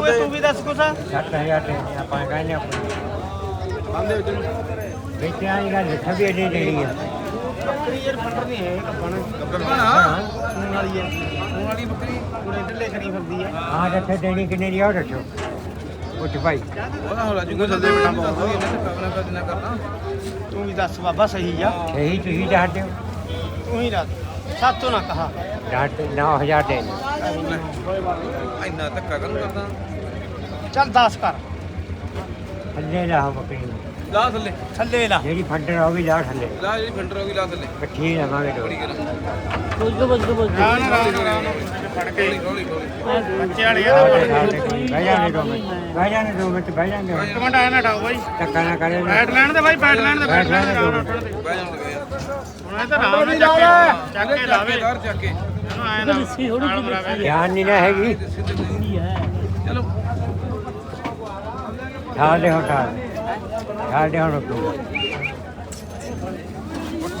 ਓਏ ਤੂੰ ਵੀ ਦੱਸ ਕੁਛ? 7000 ਦੇ ਨੇ ਆਪਾਂ ਕਹਿੰਦੇ ਆਪਣੇ। ਵਿੱਚ ਆਈ ਗੱਲ ਲਿਖ ਵੀ ਐਡੀ ਦੇਣੀ ਆ। ਬੱਕਰੀ ਯਾਰ ਫੰਡਰ ਨਹੀਂ ਹੈ ਕੱਪਣ। ਹਾਂ ਸੂਣ ਵਾਲੀ ਹੈ। ਸੂਣ ਵਾਲੀ ਬੱਕਰੀ ਪੂਰੇ ਢਿੱਲੇ ਕਰੀ ਫਿਰਦੀ ਹੈ। ਆ ਜਿੱਥੇ ਦੇਣੀ ਕਿੰਨੇ ਦੀ ਆ ਉਹ ਦੱਸੋ। ਉੱਠ ਭਾਈ। ਉਹਦਾ ਹੋ ਰਾਜੂ ਕੋਈ ਜਲਦੀ ਬਟਾ ਬਹੁਤ ਇਹਨੇ ਤੇ ਕਵਨਾ ਕਰ ਦਿਨਾ ਕਰਨਾ ਤੂੰ ਵੀ ਦੱਸ ਬਾਬਾ ਸਹੀ ਆ। ਇਹੀ ਤੁਸੀਂ ਦੱਸ ਦਿਓ। ਤੂੰ ਹੀ ਦੱਸ। ਸਾਤੋਂ ਨਾ ਕਹਾ। ਡਾਟ 9000 ਦੇ ਨੇ। ਇੰਨਾ ਧੱਕਾ ਕਰਨ ਕਰਦਾ? ਚੱਲ 10 ਕਰ। ਥੱਲੇ ਲਾ ਬੱਕਰੀ ਨੂੰ। ਲਾ ਥੱਲੇ। ਥੱਲੇ ਲਾ। ਜਿਹੜੀ ਫੰਡਰ ਉਹ ਵੀ ਲਾ ਥੱਲੇ। ਲਾ ਜਿਹੜੀ ਫੰਡਰ ਹੋ ਗਈ ਲਾ ਥੱਲੇ। ਇਕੱਠੀ ਲਵਾਂਗੇ ਦੋ ਬੜੀ ਕਰ ਰਾਣ ਰਾਣ ਰਾਣ ਫੜ ਕੇ ਹੌਲੀ ਹੌਲੀ ਹੌਲੀ ਬੱਚੇ ਵਾਲੀ ਆ ਬਹਿ ਜਾਣੇ ਦੋ ਮਿੰਟ ਬਹਿ ਜਾਣੇ ਦੋ ਮਿੰਟ। ਬਹਿ ਜਾਣਗੇ ਇੱਕ ਮਿੰਟ ਆਇਆ ਨਾ ਠਾਓ ਬਾਈ। ਧੱਕਾ ਨਾ ਕਰੇ ਬੈਠ ਲੈਣ ਦੇ ਬਾਈ ਬੈਠ ਲੈਣ ਦੇ ਬੈਠ ਲੈਣ ਦੇ ਰਾਣ ਉੱਠਣ ਦੇ ਬਹਿ ਜਾਣ ਲੱਗੇ ਯਾਰ ਹੁਣ ਇਹ ਤਾਂ ਰਾਮ ਨਾਲ ਚੱਕ ਕੇ ਚੱਕ ਕੇ ਲਾਵੇ। ਕਰ ਚੱਕ ਕੇ। ਇਹਨੂੰ ਆਇਆ ਨਾ। ਨਾਲ ਮਰਾਵੇ ਧਿਆਨ ਨਹੀਂ ਨਾ ਹੈਗੀ। ਚਲੋ। ਠਾਲ ਦੇ ਠਾਲ। ਦੇ ਹੁਣ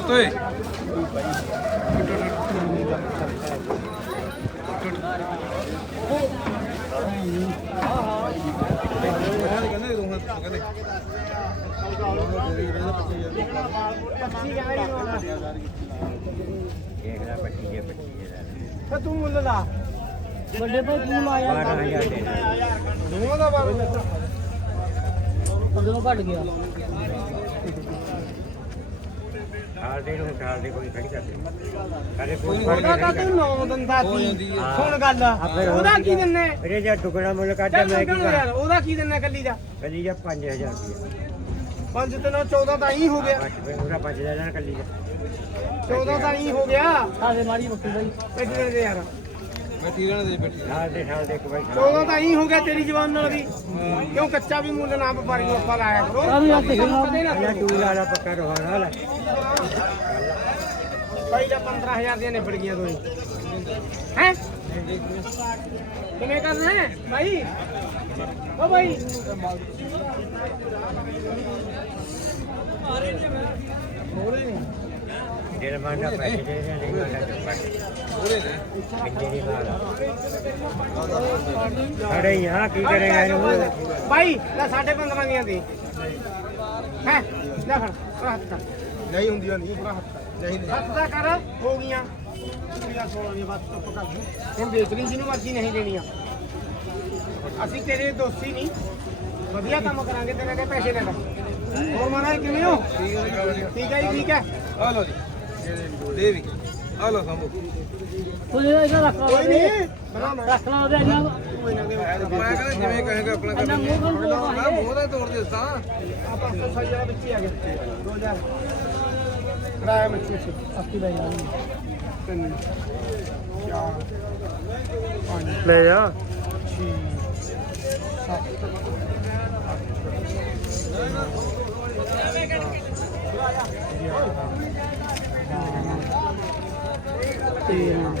ਤੋਏ। ਕਹਿੰਦੇ ਦੋਹਾਂ ਕਹਿੰਦੇ ਦੇਖ ਲੈ ਪੱਟੀ ਜੇ ਪੱਟੀ ਜੇ ਤੇ ਤੂੰ ਮੁੱਲ ਲਾ। ਵੱਡੇ ਭਾਈ ਤੂੰ ਲਾਇਆ। 12000 ਦੇ ਦੋਵਾਂ ਦਾ ਬਾਬੂ ਉਦੋਂ ਘਟ ਗਿਆ। ਦੇ ਨੂੰ ਦੇ ਕੋਈ ਖੜੀ ਕਰ ਦੇ। ਕਰੇ ਕੋਈ ਉਹਦਾ ਕੇ ਤਾਂ ਖੜੀ ਤੂੰ ਨੌ ਦਿੰਦਾ ਹੋ ਸੀ। ਜਾਂਦੀ ਹੈ। ਸੁਣ ਗੱਲ। ਫਿਰ ਉਹਦਾ ਕੀ ਦਿੰਨੇ ਮੇਰੇ ਜੇ ਟੁਕੜਾ ਮੁੱਲ ਕੱਢ ਚੱਲ ਮੈਂ ਕੀ ਉਹਦਾ ਕੀ ਦਿੰਨਾ ਕੱਲੀ ਦਾ? ਕੱਲੀ ਜਾ 5000 ਰੁਪਏ ਪੰਜ ਤੇ ਨੌ 14 ਤਾਂ ਹੀ ਹੋ ਗਿਆ। ਉਹਦਾ 5000 ਜਾਣਾ ਕੱਲੀ ਦਾ। 14 ਤਾਂ ਹੀ ਹੋ ਗਿਆ। ਸਾਡੇ ਮਾੜੀ ਬੱਕਰੀ ਬਾਈ। ਬੈਠੇ ਦੇ ਯਾਰ। ਬੈਠੀ ਰਹਿਣ ਦੇ ਬੈਠੀ। ਠਾਲ ਦੇ ਠਾਲ ਦੇ ਇੱਕ ਵਾਰ 14 ਤਾਂ ਹੀ ਹੋ ਗਿਆ ਤੇਰੀ ਜ਼ਬਾਨ ਨਾਲ ਵੀ। ਕਿਉਂ ਕੱਚਾ ਵੀ ਮੁੱਲ ਨਾ ਵਪਾਰੀ ਨੂੰ ਆਪਾਂ ਲਾਇਆ ਕਰੋ। ਕਾਹਨੂੰ ਯਾਰ ਦੇਖਣਾ ਪਹਿਲਾਂ ਟੂਲ ਵਾਲਾ ਪੱਕਾ ਰੋਣਾ ਵਾਲਾ ਪਹਿਲਾਂ 15000 ਦੀਆਂ ਨਿਬੜ ਗਈਆਂ ਦੋਏ ਹੈ? ਕਿਵੇਂ ਕਰਨਾ ਹੈ ਭਾਈ? ਓ ਭਾਈ। ਹੋਰੇ ਨਹੀਂ ਜਿਹੜਾ ਮੰਨਦਾ ਪੈਸੇ ਦੇ ਰਿਹਾ ਨਹੀਂ ਮੰਨਦਾ ਚੁੱਪ ਪੂਰੇ ਨੇ ਕਿੰਨੇ ਦੀ ਮਾਲ ਅਰੇ ਯਾਰ ਕੀ ਕਰੇਗਾ ਇਹਨੂੰ ਭਾਈ ਲੈ 15.5 ਦੀਆਂ ਦੇ। ਹੈ ਲੈ ਫੜ ਆਹ ਹੱਥ ਕਰ ਨਹੀਂ ਹੁੰਦੀਆਂ ਨਹੀਂ ਪੂਰਾ ਹੱਥ ਨਹੀਂ ਹੱਥ ਦਾ ਕਰ ਹੋ ਗਈਆਂ। ਪੂਰੀਆਂ 16 ਦੀਆਂ ਬਸ ਚੁੱਪ ਕਰ ਜੀ। ਹੁਣ ਵੇਚ ਲਈ ਜਿਹਨੂੰ ਮਰਜ਼ੀ ਨਹੀਂ ਦੇਣੀਆਂ। ਅਸੀਂ ਤੇਰੇ ਦੋਸਤੀ ਨਹੀਂ। ਵਧੀਆ ਕੰਮ ਕਰਾਂਗੇ ਤੇਰੇ ਕੇ ਪੈਸੇ ਲੈ ਲੈ ਹੋਰ ਮਹਾਰਾਜ ਕਿਵੇਂ ਹੋ? ਠੀਕ ਹੈ ਜੀ ਠੀਕ ਹੈ। ਆ ਲਓ ਜੀ। ਦੇ ਵੀ ਆ ਲਓ ਸੰਭੂ। ਕੋਈ ਇਹਦਾ ਰੱਖ ਲਾ ਕੋਈ ਨਹੀਂ। ਰੱਖ ਲਾ ਉਹਦੇ ਇੰਨਾ ਤੂੰ ਮੈਂ ਕਹਿੰਦਾ ਜਿਵੇਂ ਕਹੇਗਾ ਆਪਣਾ ਕਰ ਮੂੰਹ ਮੂੰਹ ਦਾ ਤੋੜ ਦੇ ਦਿੱਤਾ ਆਪਾਂ ਸੌ ਸਾਈ ਵਾਲਾ ਵਿੱਚ ਹੀ ਆ ਗਏ। 2000 ਕਿਰਾਇਆ ਵਿੱਚ ਵਿੱਚ ਅੱਤੀ ਬਾਈ ਨਾਲ ਤਿੰਨ ਚਾਰ ਪੰਜ ਲੈ ਜਾ 6 7 ਤੇਰਾਂ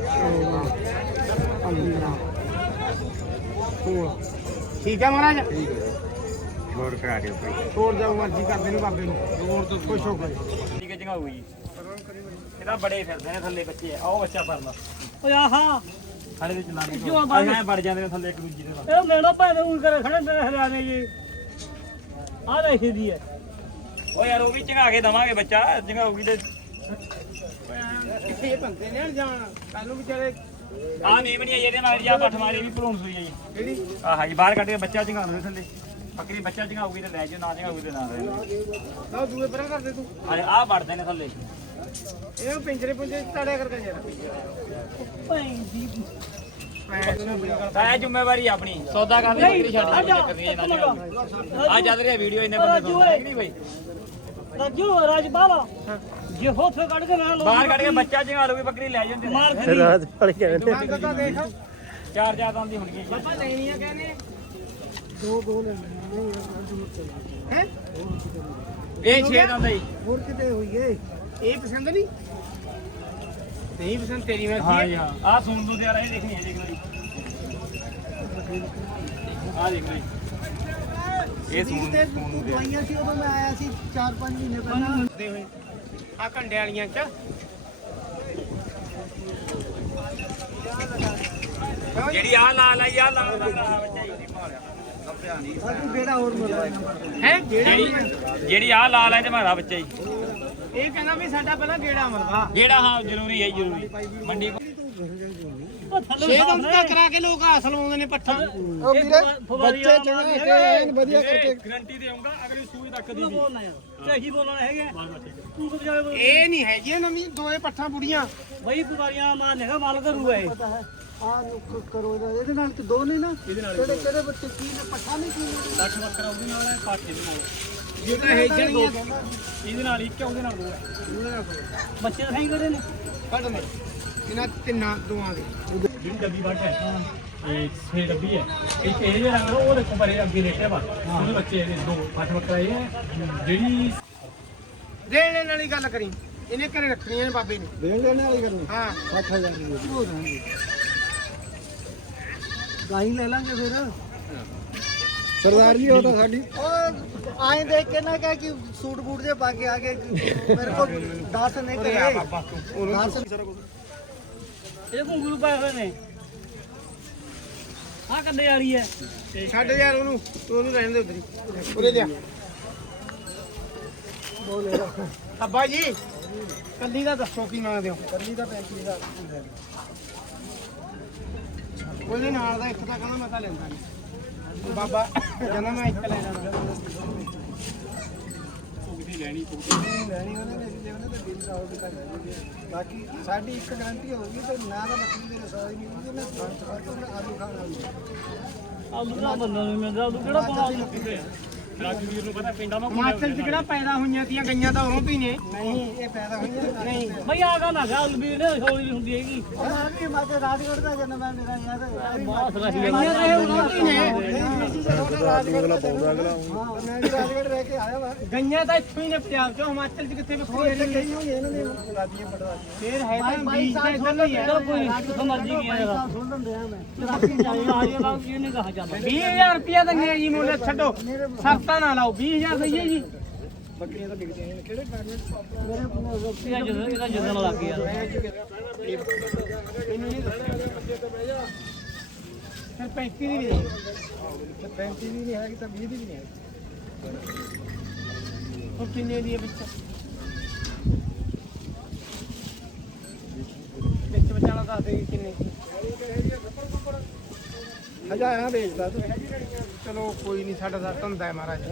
ਚੌਦਾਂ ਪੰਦਰਾਂ। ਸੋਲਾਂ ਠੀਕ ਹੈ ਮਹਾਰਾਜ? ਛੋੜ ਕਰਾ ਦਿਓ ਭਾਈ ਛੋੜ ਜਾਓ ਮਰਜ਼ੀ ਕਰਦੇ ਨੂੰ ਬਾਬੇ ਨੂੰ। ਹੋਰ ਤੋਂ ਖੁਸ਼ ਹੋ ਗਏ ਠੀਕ ਹੈ ਚੰਗਾ ਹੋਊਗੀ ਇਹਦਾ ਬੜੇ ਫਿਰਦੇ ਨੇ ਥੱਲੇ ਬੱਚੇ। ਆਹ ਬੱਚਾ ਪਰਲਾ ਓਏ ਆਹਾ। ਸਾਡੇ ਵਿੱਚ ਲਾਣੇ ਜੋ। ਐ ਵੜ ਜਾਂਦੇ ਨੇ ਥੱਲੇ ਇੱਕ ਦੂਜੇ ਦੇ ਨਾਲ। ਇਹ ਮੇਰਾ ਭਾਈ ਨੂੰ ਕਰੇ ਖੜੇ ਤੇਰੇ ਹਰਿਆਣੇ ਜੀ। ਆ ਦੇਖੀ ਦੀ ਹੈ। ਓ ਯਾਰ ਉਹ ਵੀ ਚੰਗਾ ਕੇ ਦਵਾਂਗੇ ਬੱਚਾ। ਚੰਗਾ ਹੋਊਗੀ ਤੇ ਇਹ ਬੰਦੇ ਨੇ ਜਾਣ? ਵਿਚਾਰੇ ਆ ਨਹੀਂ ਬਣੀ ਇਹਦੇ ਪੱਠ ਮਾਰੀ ਵੀ ਭਰੂਣ ਸੂਈ ਆਈ। ਜਿਹੜੀ ਆਹ ਜੀ ਬਾਹਰ ਕੱਢ ਕੇ ਬੱਚਾ ਚੰਗਾ ਦੇ ਥੱਲੇ। ਬੱਕਰੀ ਬੱਚਾ ਚੰਗਾ ਹੋਊਗੀ ਤੇ ਲੈ ਜਾਓ ਨਾ ਚੰਗਾ ਹੋਊਗੀ ਤੇ ਨਾ ਲੈ ਜਾਓ ਨਾ ਦੂਏ ਪਰਾਂ ਕਰਦੇ ਤੂੰ। ਆਹ ਆਹ ਵੜਦੇ ਨੇ ਥੱਲੇ। ਇਹਨਾਂ ਨੂੰ ਪਿੰਜਰੇ ਪੁੰਜਰੇ ਤਾੜਿਆ ਕਰਕੇ ਯਾਰ ਭਾਈ ਦੀ ਤਾਂ ਇਹ ਜ਼ਿੰਮੇਵਾਰੀ ਆਪਣੀ। ਸੌਦਾ ਕਰਦੇ ਬੱਕਰੀ ਛੱਡ ਨਾ। ਆ ਰਿਹਾ ਵੀਡੀਓ ਇੰਨੇ ਬੰਦੇ ਨਹੀਂ ਬਈ। ਰਾਜੂ ਰਾਜ ਬਾਲਾ ਜੇ ਹੋਥੇ ਕੱਢ ਕੇ ਨਾ ਲੋ ਬਾਹਰ ਕੱਢ ਕੇ ਬੱਚਾ ਚੰਗਾ ਲਊਗੀ ਬੱਕਰੀ ਲੈ ਜਾਂਦੇ ਨੇ। ਮਾਰ ਖਰੀ ਮੰਗ ਤਾਂ ਦੇਖ। ਚਾਰ ਚਾਰ ਤਾਂ ਦੀ ਹੋਣੀ ਬਾਬਾ ਲੈਣੀਆਂ ਕਹਿੰਦੇ। ਦੋ ਦੋ ਲੈ ਹੈ? ਇਹ ਛੇ ਦਾ ਹੀ ਹੋਰ ਕਿਤੇ ਹੋਈ ਏ? ਇਹ ਪਸੰਦ ਨਹੀਂ? ਨਹੀਂ ਪਸੰਦ ਤੇਰੀ ਮੈਂ ਹਾਂ ਜੀ ਹਾਂ। ਆ ਸੁਣ ਦੋ ਯਾਰ ਇਹ ਦੇਖਣੀ ਹੈ ਦੇਖ ਲਓ ਜੀ। ਆ ਦੇਖ ਲਓ ਜੀ। ਇਹ ਸੁਣ ਸੁਣ ਦੇ ਦਵਾਈਆਂ ਸੀ ਉਦੋਂ ਮੈਂ ਆਇਆ ਸੀ 4-5 ਮਹੀਨੇ ਪਹਿਲਾਂ। ਦੇ ਹੋਏ। ਆ ਕੰਡੇ ਵਾਲੀਆਂ ਚ। ਜਿਹੜੀ ਆ ਲਾਲ ਆਈ ਆ ਲਾਲ ਦਾ ਕਰਾ ਬੱਚਾ ਜੀ ਹੈ? ਜਿਹੜੀ ਜਿਹੜੀ ਆ ਲਾਲ ਹੈ ਤੇ ਮਾਰਾ ਬੱਚਾ ਜੀ ਇਹ ਕਹਿੰਦਾ ਵੀ ਸਾਡਾ ਪਹਿਲਾਂ ਗੇੜਾ ਮਰਦਾ ਜਿਹੜਾ ਹਾਂ ਜ਼ਰੂਰੀ ਹੈ ਜ਼ਰੂਰੀ। ਮੰਡੀ ਉਹ ਥੱਲੇ ਛੇ ਦੰਦ ਤਾਂ ਕਰਾ ਕੇ ਲੋਕ ਹਾਸਲ ਲਾਉਂਦੇ ਨੇ ਪੱਠਾ। ਉਹ ਵੀਰੇ ਬੱਚੇ ਚੰਗੇ ਹੈਗੇ ਵਧੀਆ ਕਰਕੇ। ਗਰੰਟੀ ਦੇਵਾਂਗਾ ਅਗਲੀ ਸੂਈ ਤੱਕ ਤੂੰ ਬੋਲਣਾ ਆ ਚਾਹੀ ਬੋਲਣਾ ਹੈਗੇ ਤੂੰ ਕਿੱਥੇ ਜਾਵੇ ਬੋਲ ਇਹ ਨਹੀਂ ਹੈਗੀਆਂ ਨਵੀਂ ਦੋਏ ਪੱਠਾਂ ਬੁੜੀਆਂ। ਬਈ ਪੁਕਾਰੀਆਂ ਮਾਰ ਲੇਗਾ ਮਾਲ ਕਰੂਗਾ ਇਹ। ਆ ਕਰੋ ਇਹਦਾ- ਇਹਦੇ ਨਾਲ ਤੇ ਦੋ ਨਹੀਂ ਨਾ। ਕਿਹੜੇ ਕਿਹੜੇ ਬੱਚੇ ਕੀ ਨੇ? ਪੱਠਾ ਨਹੀਂ ਕੀ ਨੇ? ਪੱਠ ਬੱਕਰਾ ਉਹਦੇ ਨਾਲ ਹੈ ਪੱਠ ਇਹਦੇ ਨਾਲ। ਜੇ ਤਾਂ ਹੈਗੀਆਂ ਨਹੀਂ ਇਹਦੇ ਨਾਲ ਇੱਕ ਹੈ, ਉਹਦੇ ਨਾਲ ਦੋ ਹੈ ਬੱਚੇ ਤਾਂ ਸਹੀ ਕਰਦੇ ਨੇ। ਕੱਢ ਲੈ ਇਹਨਾਂ ਤਿੰਨਾਂ ਦੋਆਂ ਦੇ ਜਿਹੜੀ ਡੱਬੀ ਵੱਟ ਹੈ ਇਹ ਛੇ ਡੱਬੀ ਹੈ। ਇੱਕ ਇਹ ਜਿਹੜਾ ਰੰਗ ਦਾ ਉਹ ਦੇਖੋ ਪਰੇ ਅੱਗੇ ਲੇਟਿਆ ਵਾ। ਉਹਦੇ ਬੱਚੇ ਇਹਦੇ ਦੋ ਪੱਠ ਬੱਕਰਾ ਇਹ ਹੈ। ਜਿਹੜੀ ਦੇਣ ਲੈਣ ਵਾਲੀ ਗੱਲ ਕਰੀ। ਇਹਨੇ ਘਰੇ ਰੱਖਣੀਆਂ ਨੇ ਬਾਬੇ ਨੇ। ਦੇਣ ਲੈਣੇ ਵਾਲੀ ਗੱਲ ਹਾਂ। 6000 ਦੀ ਹੋ ਜਾਣਗੇ। ਗਾਈ ਲੈ ਲਾਂਗੇ ਫਿਰ। ਸਰਦਾਰ ਜੀ ਉਹ ਤਾਂ ਸਾਡੀ ਉਹ ਆਏ ਦੇਖ ਕੇ ਨਾ ਕਹਿ ਕਿ ਸੂਟ ਬੂਟ ਜੇ ਪਾ ਕੇ ਆ ਗਏ। ਮੇਰੇ ਕੋਲ 10 ਨਹੀਂ ਉਰੇ ਆ ਕਰੇ ਬਾਬਾ। ਤੂੰ ਉਹਨੂੰ 10 ਇਹ ਘੁੰਗਰੂ ਪਾਏ ਹੋਏ ਨੇ। ਆ ਕੱਢੇ ਆ ਰਹੀ ਹੈ। ਛੱਡ ਯਾਰ ਉਹਨੂੰ ਤੂੰ ਉਹਨੂੰ ਰਹਿਣ ਦੇ ਉਧਰ ਹੀ। ਉਰੇ ਲਿਆ। ਬੋਲੇ ਅੱਬਾ ਜੀ ਕੱਲੀ ਦਾ ਦੱਸੋ ਕੀ ਮੰਗਦੇ ਹੋ ਕੱਲੀ ਦਾ 35000 ਉਹਦੇ ਨਾਲ ਦਾ ਇੱਕ ਤਾਂ ਕਹਿੰਦਾ ਮੈਂ ਤਾਂ ਲੈਂਦਾ ਨਹੀਂ ਬਾਬਾ ਕਹਿੰਦਾ ਮੈਂ ਇੱਕ ਲੈ ਜਾਣਾ। ਲੈਣੀ ਉਹਨੇ ਤਾਂ ਬਿੱਲ ਆਉ ਦਿਖਾ ਬਾਕੀ ਸਾਡੀ ਇੱਕ ਗਾਰੰਟੀ ਹੋਊਗੀ ਤੇ ਨਾ ਤਾਂ ਬੱਕਰੀ ਦੇ ਰਸੋਈ ਨਹੀਂ ਹੋਊਗੀ ਨਾ ਫਰੰਟ ਫ਼ਰਕ ਉਹਨੇ ਆਲੂ ਖਾਣ ਵਾਲੀ ਆਲੂ ਦਾ ਬੰਦਾ ਨਹੀਂ ਮਿਲਦਾ ਆਲੂ ਕਿਹੜਾ ਪਾਉਣਾ ਆਲੂ ਰਾਜੂ ਵੀਰ ਨੂੰ ਪਤਾ ਪਿੰਡਾਂ ਮਾ ਹਿਮਾਚਲ ਚ ਕਿਹੜਾ ਪੈਦਾ ਹੋਈਆਂ ਤੀਆਂ ਗਈਆਂ ਤਾਂ ਉਰੋਂ ਵੀ ਨੇ ਨਹੀਂ ਇਹ ਪੈਦਾ ਹੋਈਆਂ ਨਹੀਂ ਬਈ ਆ ਗਾ ਨਾ ਗਾ ਆਲੂ ਵੀ ਨੇ ਹੌਲੀ ਨਹੀਂ ਹੁੰਦੀ ਹੈਗੀ ਉਹਨਾਂ ਵੀ ਮਾਤੇ ਰਾਜਗੜ੍ਹ ਦਾ ਜਨਮ ਹੈ ਮੇਰਾ ਯਾਰ ਬਾਸ ਰਹੀ ਗਈਆਂ ਤਾਂ ਇਹ ਉਰੋਂ ਵੀ ਨੇ ਹਾਂ ਮੈਂ ਵੀ ਰਾਜਗੜ੍ਹ ਰਹਿ ਕੇ ਆਇਆ ਵਾ ਗਈਆਂ ਤਾਂ ਇੱਥੋਂ ਹੀ ਨੇ ਪੰਜਾਬ ਚੋਂ ਹਿਮਾਚਲ ਚ ਕਿੱਥੇ ਉਹ ਬੱਕਰੀ ਇੱਥੇ ਰਹੀ ਗਈ ਹੋਈ ਇਹਨਾਂ ਨੇ ਰਾਜੀਆਂ ਪਟਵਾਰੀਆਂ ਫੇਰ ਹੈ ਤਾਂ ਬੀਜ ਤਾਂ ਇੱਧਰ ਹੀ ਹੈ ਚਲ ਕੋਈ ਨਹੀਂ ਕਿਥੋਂ ਮਰਜ਼ੀ ਗਿਆ ਯਾਰ ਸੁਣ ਲੈਂਦੇ ਆ ਮੈਂ ਤਰਾਸੀ ਜਾਈ ਆ ਰਹੀ ਹੈ ਕੀ ਨਹੀਂ ਕਹਾ ਜਾਂਦਾ 20000 ਰੁਪਿਆ ਦੰਗੇ ਜੀ ਮੁੰਡੇ ਛੱਡੋ ਸਸਤਾ ਨਾ ਲਾਓ 20000 ਦਈਏ ਜੀ ਬੱਕਰੀਆਂ ਤਾਂ ਵਿਕਦੀਆਂ ਨੇ ਕਿਹੜੇ ਮੇਰੇ ਜਦੋਂ ਇਹਦਾ ਜਦੋਂ ਲੱਗ ਗਿਆ ਫਿਰ 35 ਦੀ ਵੀ ਦੇ 35 ਦੀ ਨਹੀਂ ਹੈਗੀ ਤਾਂ 20 ਦੀ ਵੀ ਨਹੀਂ ਹੈਗੀ ਉਹ ਕਿੰਨੇ ਦੀ ਹੈ ਵਿੱਚ? ਵਿੱਚ ਵਿਚਾਲਾ ਦੱਸ ਦੇ ਕਿੰਨੇ ਹਜ਼ਾਰਾਂ ਵੇਚਦਾ ਤੂੰ। ਚਲੋ ਕੋਈ ਨਹੀਂ ਸਾਡਾ ਤਾਂ ਧੰਦਾ ਹੈ ਮਹਾਰਾਜ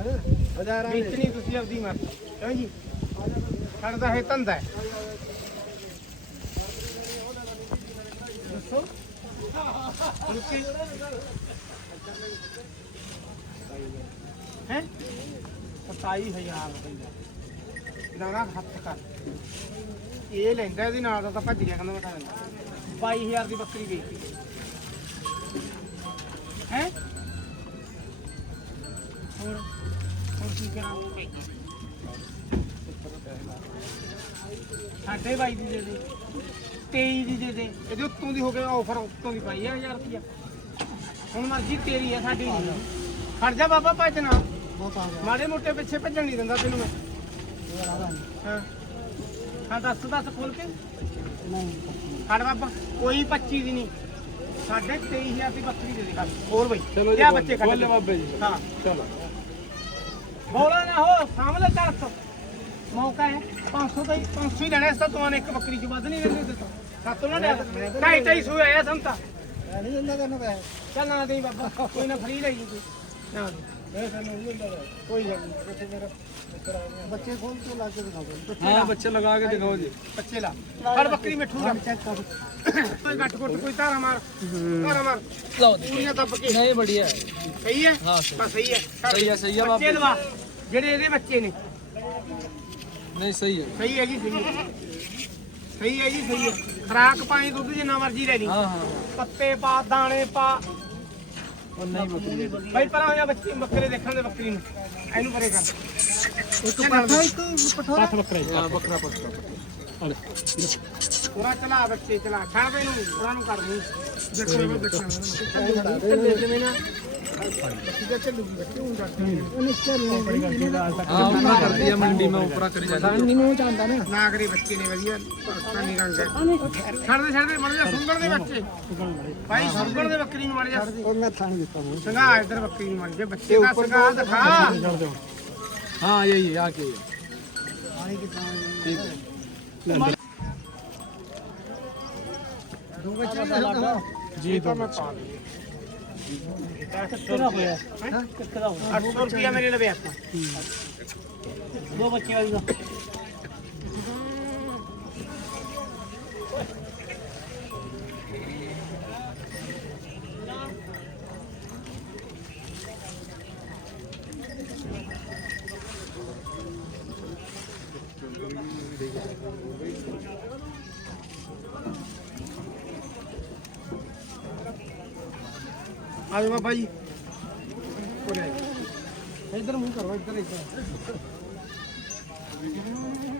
ਹਜ਼ਾਰਾਂ ਵੇਚਣੀ ਤੁਸੀਂ ਆਪਦੀ ਮਰਜ਼ੀ ਕਿਉਂ ਜੀ ਸਾਡਾ ਤਾਂ ਇਹ ਧੰਦਾ ਹੈ ਦੱਸੋ ਰੁਕੀ ਹੈ 27000 ਰੁਪਏ ਦਾਣਾ ਹੱਥ ਕਰ ਇਹ ਲੈਂਦਾ ਇਹਦੇ ਨਾਲ ਦਾ ਤਾਂ ਭੱਜ ਗਿਆ ਕਹਿੰਦਾ ਮੈਂ ਤਾਂ ਲੈਂਦਾ 22000 ਦੀ ਬੱਕਰੀ ਵੇਚੀ ਹੋਰ ਹੋਰ ਕੀ ਕਰਾਂ ਸਾਡੇ ਬਾਈ ਦੀ ਦੇ ਦੇ 23 ਦੀ ਦੇ ਦੇ। ਇਹਦੇ ਉੱਤੋਂ ਦੀ ਹੋ ਕੇ ਆਫਰ ਉੱਤੋਂ ਦੀ ਪਾਈ ਹੈ 1000 ਰੁਪਿਆ ਹੁਣ ਮਰਜ਼ੀ ਤੇਰੀ ਹੈ ਸਾਡੀ। ਨਹੀਂ ਖੜ ਜਾ ਬਾਬਾ ਭੱਜਣਾ ਮਾੜੇ ਮੋਟੇ ਪਿੱਛੇ ਭੱਜਣ ਨਹੀਂ ਦਿੰਦਾ ਤੈਨੂੰ ਮੈਂ। ਹਾਂ। ਹਾਂ ਦੱਸ ਦੱਸ ਖੋਲ ਕੇ। ਖੜ ਬਾਬਾ ਕੋਈ 25 ਦੀ ਨਹੀਂ। ਸਾਡੇ 23000 ਦੀ ਬੱਕਰੀ ਦੇ ਦੇ। ਕੱਲ ਹੋਰ ਬਈ। ਚਲੋ ਜੀ ਬੱਚੇ ਕੱਢ ਲੈ ਬਾਬੇ ਜੀ। ਹਾਂ। ਚਲੋ। ਬੋਲਾ ਨਾ ਹੋ ਸਾਹਮਣੇ ਤਰਸ। ਮੌਕਾ ਹੈ। 500 ਦਾ ਹੀ 500 ਹੀ ਲੈਣਾ ਇਸ ਤਾਂ ਤੁਹਾਨੂੰ ਇੱਕ ਬੱਕਰੀ ਚ ਵੱਧ ਨਹੀਂ ਲੈਂਦੇ ਦਿੱਤਾ ਸੱਤ ਉਹਨਾਂ ਨੇ ਢਾਈ ਢਾਈ ਸੌ ਆਇਆ ਸੰਤਾ। ਮੈਂ ਨਹੀਂ ਦਿੰਦਾ ਤੈਨੂੰ ਪੈਸੇ। ਚੱਲ ਨਾ ਦੇਈ ਬਾਬਾ ਕੋਈ ਨਾ ਫਰੀ ਲਈ ਤੂੰ। ਨਾ ਦੇ। ਕੋਈ ਗੱਲ ਨਹੀਂ। ਬੱਚੇ ਮੇਰਾ ਬੱਚੇ ਖੋਲ ਕੇ ਲਾ ਕੇ ਦਿਖਾਓ। ਹਾਂ ਬੱਚੇ ਲਗਾ ਕੇ ਦਿਖਾਓ ਜੀ। ਬੱਚੇ ਲਾ। ਫੜ ਬੱਕਰੀ ਮਿੱਠੂ ਦਾ। ਚੈੱਕ ਕਰ। ਕੋਈ ਗੱਟ ਗੁੱਟ ਕੋਈ ਧਾਰਾ ਮਾਰ। ਧਾਰਾ ਮਾਰ। ਲਓ ਪੂਰੀਆਂ ਦੱਬ ਕੇ। ਨਹੀਂ ਬੜੀਆ। ਸਹੀ ਹੈ? ਹਾਂ ਬਸ ਸਹੀ ਹੈ। ਸਹੀ ਹੈ, ਸਹੀ ਹੈ ਬੱਚੇ ਲਵਾ ਜਿਹੜੇ ਇਹਦੇ ਬੱਚੇ ਨੇ। ਨਹੀਂ ਸਹੀ ਹੈ। ਸਹੀ ਹੈ ਜੀ ਸਹੀ ਹੈ। ਸਹੀ ਹੈ ਜੀ ਸਹੀ ਹੈ। ਖਰਾਕ ਪਾਣੀ ਦੁੱਧ ਜਿੰਨਾ ਮਰਜ਼ੀ ਲੈ ਲਈ। ਹਾਂ ਹਾਂ ਪੱਤੇ ਪਾ ਦਾਣੇ ਪਾ। ਉਹ ਨਹੀਂ ਬੱਕਰੀ ਭਾਈ ਪਰਾਂ ਹੋ ਜਾ ਬੱਚੀ ਬੱਕਰੇ ਦੇਖਣ ਦੇ ਬੱਕਰੀ ਨੂੰ। ਇਹਨੂੰ ਪਰੇ ਕਰ। ਇੱਕ ਪੱਠਾ ਇੱਕ ਪੱਠਾ। ਬੱਕਰਾ ਬੱਕਰਾ ਪੱਠਾ ਪੂਰਾ ਚਲਾ ਬੱਚੇ ਚਲਾ ਛੱਡ ਦੇ ਨੂੰ ਉਹਨਾਂ ਨੂੰ ਕਰ ਦੂੰ ਦੇਖੋ ਇਹ ਦੇਖਣਾ ਚੱਲੇ ਜਿਵੇਂ ਨਾ। ਠੀਕ ਹੈ ਚੱਲੂਗੀ ਬੱਚੇ ਹੁਣ ਹਾਂ ਉਹਨਾਂ ਕਰਦੀ ਆ ਮੰਡੀ ਮੈਂ ਉਪਰਾ ਕਰੀ ਜਾਂਦੀ ਨਾਗਰੇ ਬੱਚੇ ਨੇ ਵਧੀਆ ਪਾਕਿਸਤਾਨੀ ਰੰਗ ਹੈ। ਛੱਡ ਦੇ ਛੱਡ ਦੇ ਮਰ ਜਾ ਸੁੰਗਣ ਦੇ ਬੱਚੇ। ਭਾਈ ਸੁੰਗਣ ਦੇ ਬੱਕਰੀ ਨੂੰ ਮਰ ਜਾ ਉਹ ਮੈਂ ਥਾਂ ਦਿੱਤਾ ਮੂੰਹ। ਸੰਘਾ ਇਧਰ ਬੱਕਰੀ ਨੂੰ ਮਰ ਜਾ ਬੱਚੇ ਦਾ ਸੰਘਾ ਦਿਖਾ। ਹਾਂ ਯਹੀ ਆ ਕੇ। ਜੀ। ਤਾਂ ਮੈਂ ਪਾ ਲਈ ਕਿਹੜਾ ਹੋਇਆ? ਕਿੱਥੇ ਦਾ ਹੋਇਆ? 800 ਰੁਪਿਆ ਮੇਰੇ ਲਵੇ ਆਪਾਂ। ਦੋ ਬੱਚੇ ਵਾਲੀ ਦਾ। ਆ ਜਾਓ ਬਾਬਾ ਜੀ ਉਰੇ ਮੂੰਹ ਕਰੋ, ਇਧਰ ਇਧਰ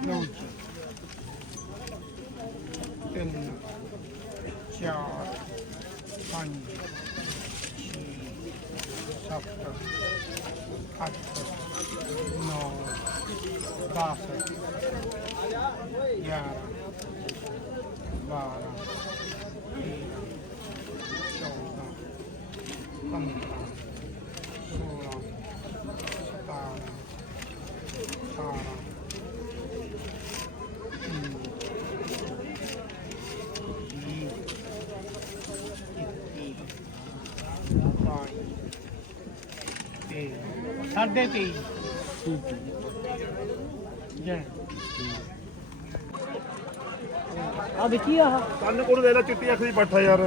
ਲਓ ਜੀ। ਤਿੰਨ, ਚਾਰ, ਪੰਜ, ਛੇ, ਸੱਤ, ਅੱਠ, ਨੌ, ਦਸ, ਗਿਆਰਾਂ, ਬਾਰਾਂ ਤੇਰਾਂ ਚੌਦਾਂ ਪੰਦਰਾਂ ਸੋਲਾਂ ਸਤਾਰਾਂ ਅਠਾਰਾਂ ਵੀਹ ਇੱਕੀ ਬਾਈ ਤੇਈ ਸਾਢੇ ਤੇਈ ਜੈ ਆ ਦੇਖੀ ਆ ਕੰਨ ਕੋਲ ਵੇਲਾ ਚਿੱਟੀ ਅੱਖ ਦੀ ਪੱਠਾ ਯਾਰ।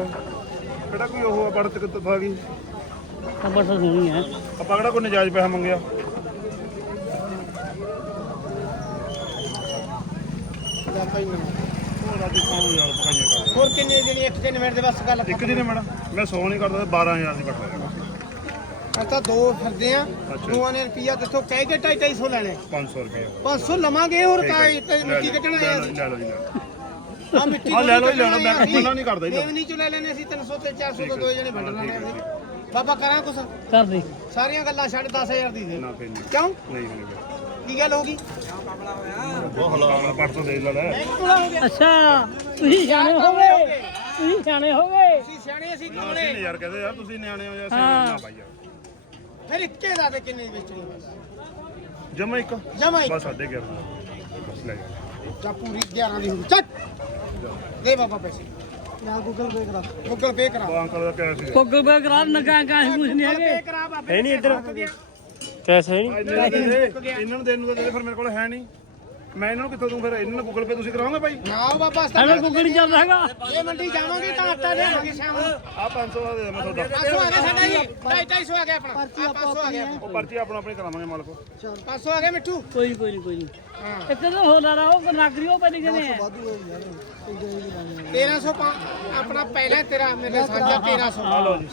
ਕਿਹੜਾ ਕੋਈ ਉਹ ਬੜਤ ਕਿੱਥੋਂ ਆ ਗਈ। ਤਾਂ ਸੁਣੀ ਹੈ ਆਪਾਂ ਕਿਹੜਾ ਕੋਈ ਨਜਾਇਜ਼ ਪੈਸਾ ਮੰਗਿਆ? ਹੋਰ ਕਿੰਨੇ ਦਿਨ ਇੱਕ ਦਿਨ ਮਿੰਟ ਦੇ ਬਸ ਗੱਲ ਇੱਕ ਦਿਨ ਮੈਡਮ ਮੈਂ 100 ਨਹੀਂ ਕਰਦਾ 12000 ਦੀ ਦੇਗਾ ਅਸੀਂ ਤਾਂ ਦੋ ਫਿਰਦੇ ਆ। ਦੋਵਾਂ ਨੇ ਰੁਪਿਆ ਦੱਸੋ ਕਹਿ ਕੇ 250 ਲੈਣੇ। 500 ਰੁਪਏ 500 ਲਵਾਂਗੇ ਹੋਰ ਕਾ ਤੇ ਲੈ ਮਿੱਟੀ ਲਓ, ਕੱਢਣਾ। ਆ ਮਿੱਟੀ ਹਾਂ, ਲੈ ਕੱਢਣਾ ਨਹੀਂ ਕਰਦਾ ਲੈਣੇ ਸੀ 300 ਤੇ 400 ਤੋਂ ਦੋ ਜਣੇ ਵੰਡ ਲੈਣੇ ਸੀ ਬਾਬਾ ਕਰਾਂ ਕੁਛ? ਕਰ ਦੇ। ਸਾਰੀਆਂ ਗੱਲਾਂ ਛੱਡ 10000 ਦੀ ਦੇ। ਨਾ ਫਿਰ ਨਹੀਂ। ਕਿਉਂ? ਨਹੀਂ ਕੀ ਗੱਲ ਹੋ ਗਈ? ਬਹੁਤ ਹਲਾ ਪੱਠ ਤੋਂ ਦੇ ਲੈ ਲੈ ਅੱਛਾ ਤੁਸੀਂ ਸਿਆਣੇ ਹੋ ਗਏ। ਤੁਸੀਂ ਸਿਆਣੇ ਹੋ ਗਏ। ਤੁਸੀਂ ਸਿਆਣੇ ਅਸੀਂ ਨਾ? ਅਸੀਂ ਨਹੀਂ ਯਾਰ ਕਹਦੇ ਯਾਰ ਤੁਸੀਂ ਨਿਆਣੇ ਹੋ ਜਾਂ ਅਸੀਂ ਹਾਂ। ਨਾ ਭਾਈ ਯਾਰ। ਫਿਰ ਇੱਕੇ ਦਾ ਤੇ ਕਿੰਨੇ ਵੇਚਣੀ ਜਮਾ ਇੱਕ। ਜਮਾ ਹੀ ਬਸ ਸਾਡੇ 11 ਬਸ ਲੈ ਜਾ। ਜਾਂ ਪੂਰੀ 11 ਦੀ ਹੋਊ। ਚੱਕ ਦੇ ਬਾਬਾ ਪੈਸੇ। ਗੂਗਲ ਪੇ ਕਰਾ। ਗੂਗਲ ਪੇ ਕਰਾ। ਉਹ ਅੰਕਲ ਦਾ ਕਿਹਾ ਸੀ ਗੂਗਲ ਪੇ ਕਰਾ ਨਗਾ ਕਾ ਕੁਝ ਨਹੀਂ ਹੈਗੇ। ਕਰਾ ਬਾਬੇ ਹੈ ਨਹੀਂ ਇੱਧਰ? ਪੈਸੇ ਇਹਨਾਂ ਨੂੰ ਦੇ ਦੇ ਇਹਨਾਂ ਨੂੰ ਦੇਣ ਨੂੰ ਤਾਂ ਦੇ ਦੇ, ਫਿਰ ਮੇਰੇ ਕੋਲ ਹੈ ਨਹੀਂ। ਮੈਂ ਇਹਨਾਂ ਨੂੰ ਕਿੱਥੋਂ ਦੂੰ ਫਿਰ? ਇਹਨਾਂ ਨੂੰ ਗੂਗਲ ਪੇ ਤੁਸੀਂ ਕਰਾਓਗੇ ਭਾਈ ਨਾ ਉਹ ਬਾਬਾ ਅਸਤਾ ਐਵੇਂ ਗੂਗਲ ਨਹੀਂ ਚੱਲਦਾ ਹੈਗਾ। ਇਹ ਮੰਡੀ ਜਾਵਾਂਗੇ ਤਾਂ ਆਟਾ ਲਿਆਵਾਂਗੇ ਸ਼ਾਮ ਨੂੰ। ਆ 500 ਦਾ ਦੇ ਦੇ ਮੈਂ ਤੁਹਾਡਾ। 500 ਆ ਗਿਆ ਸਾਡਾ ਜੀ। 250 ਆ ਗਿਆ ਆਪਣਾ। ਪਰਚੀ 500 ਆ ਗਿਆ। ਉਹ ਪਰਚੀ ਆਪਣਾ ਆਪਣੀ ਕਰਾਵਾਂਗੇ ਮਾਲਕ। 500 ਆ ਗਿਆ ਮਿੱਠੂ। ਕੋਈ ਨੀ, ਕੋਈ ਨਹੀਂ ਕੋਈ ਨਹੀਂ ਹਾਂ। ਇੱਕ ਦਿਨ ਹੋ ਲਾ ਰਹਾ ਉਹ ਨਾਗਰੀ ਉਹ ਪਹਿਲੇ ਕਹਿੰਦੇ ਆ ਵਾਧੂ ਹੋ? ਗਿਆ ਇਹ ਜਿਹੜੀ ਵੀ ਲਾਣੀ 1300 ਪਾ- ਆਪਣਾ ਪਹਿਲਾ ਤੇਰਾ ਮੇਰੇ ਸਾਂਝਾ 1300 ਆ ਲਓ ਜੀ।